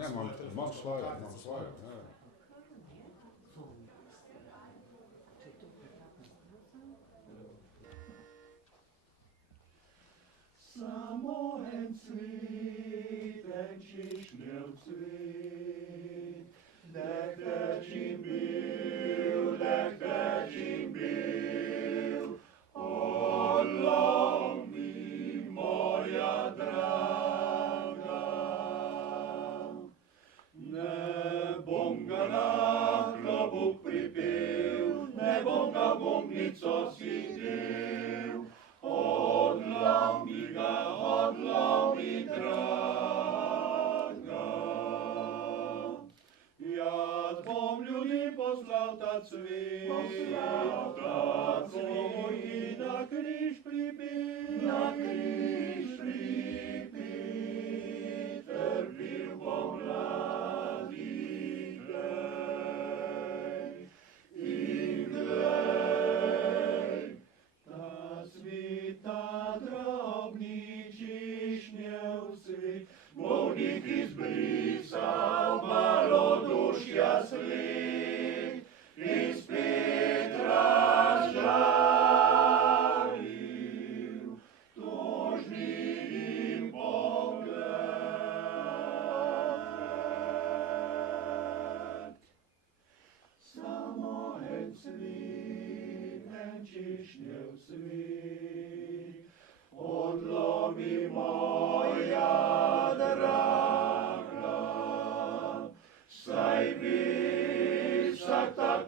Mam swoje, nie. Samochód cwitek ciśnie cwit, dech tecim bił, odląbi moja draga. Nebonga na klobuk pripił, nebonga gumnico sidził, odląbi draga. Ja dwom ljudi poslal ta cvit, i na križ pribit, trpil pomladi glej, i glej, ta cvita drobni ciśniał cvit, bolnik izbrisał malodušja slik, i spet razžalil tužnim pogled. Samo en cvit, en ciśniał cvit, odlomi moja draga, saj bi vsak tak